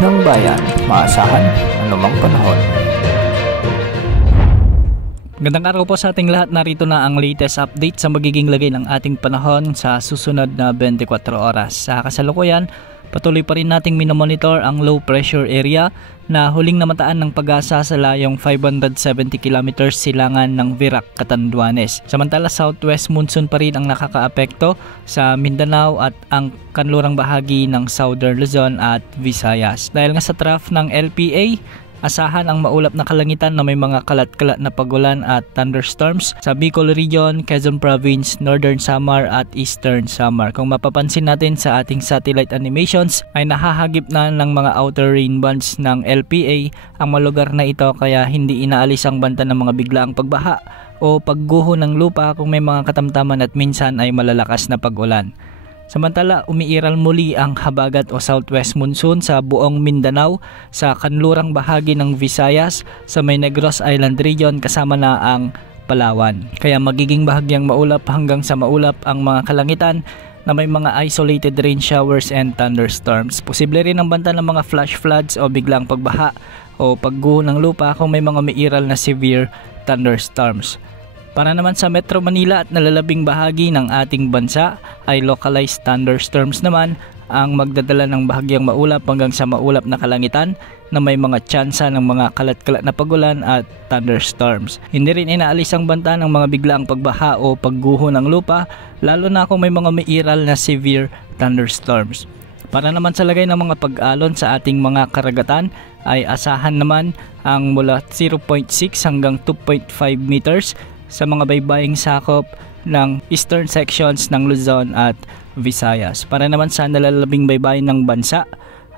ng bayan, maasahan anumang panahon. Gandang araw po sa ating lahat. Narito na ang latest update sa magiging lagay ng ating panahon sa susunod na 24 oras. Sa kasalukuyan, patuloy pa rin nating minomonitor ang low pressure area na huling namataan ng Pag-asa sa layong 570 km silangan ng Virac, Catanduanes. Samantala, southwest monsoon pa rin ang nakakaapekto sa Mindanao at ang kanlurang bahagi ng Southern Luzon at Visayas. Dahil nga sa trough ng LPA, asahan ang maulap na kalangitan na may mga kalat-kalat na pagulan at thunderstorms sa Bicol Region, Quezon Province, Northern Samar at Eastern Samar. Kung mapapansin natin sa ating satellite animations ay nahahagip na ng mga outer rain bands ng LPA ang mga lugar na ito, kaya hindi inaalis ang banta ng mga biglaang pagbaha o pagguho ng lupa kung may mga katamtaman at minsan ay malalakas na pag-ulan. Samantala, umiiral muli ang habagat o southwest monsoon sa buong Mindanao, sa kanlurang bahagi ng Visayas, sa may Negros Island region kasama na ang Palawan. Kaya magiging bahagyang maulap hanggang sa maulap ang mga kalangitan na may mga isolated rain showers and thunderstorms. Posible rin ang banta ng mga flash floods o biglang pagbaha o pagguho ng lupa kung may mga umiiral na severe thunderstorms. Para naman sa Metro Manila at nalalabing bahagi ng ating bansa ay localized thunderstorms naman ang magdadala ng bahagyang maulap hanggang sa maulap na kalangitan na may mga tsansa ng mga kalat-kalat na pagulan at thunderstorms. Hindi rin inaalis ang banta ng mga biglaang pagbaha o pagguho ng lupa, lalo na kung may mga umiiral na severe thunderstorms. Para naman sa lagay ng mga pag-alon sa ating mga karagatan ay asahan naman ang mula 0.6 hanggang 2.5 meters sa mga baybaying sakop ng eastern sections ng Luzon at Visayas. Para naman sa nalalabing baybayin ng bansa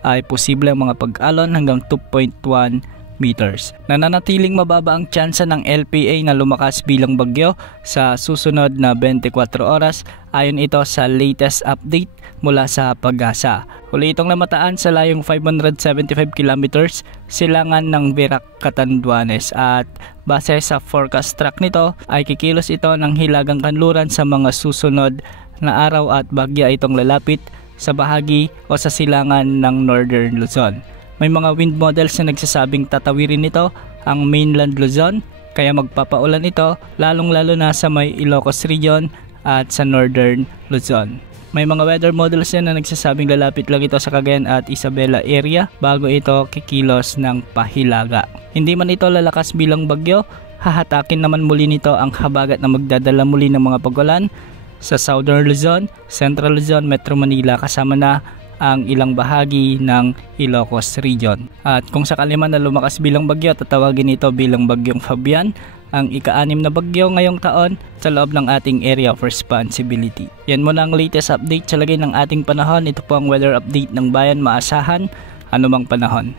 ay posible ang mga pag-alon hanggang 2.1 meters. Nananatiling mababa ang tsansa ng LPA na lumakas bilang bagyo sa susunod na 24 oras ayon ito sa latest update mula sa Pag-asa. Huli itong namataan sa layong 575 kilometers silangan ng Virac, Catanduanes, at base sa forecast track nito ay kikilos ito ng hilagang kanluran sa mga susunod na araw at bagya itong lalapit sa bahagi o sa silangan ng Northern Luzon. May mga wind models na nagsasabing tatawirin nito ang mainland Luzon, kaya magpapaulan ito lalong-lalo na sa may Ilocos region at sa Northern Luzon. May mga weather models na nagsasabing lalapit lang ito sa Cagayan at Isabela area bago ito kikilos ng pahilaga. Hindi man ito lalakas bilang bagyo, hahatakin naman muli nito ang habagat na magdadala muli ng mga pagulan sa Southern Luzon, Central Luzon, Metro Manila kasama na ang ilang bahagi ng Ilocos region. At kung sakali man na lumakas bilang bagyo, tatawagin ito bilang bagyong Fabian, ang ika-6 na bagyo ngayong taon sa loob ng ating area of responsibility. Yan muna ang latest update sa lagay ng ating panahon. Ito po ang weather update ng bayan, maasahan anumang panahon.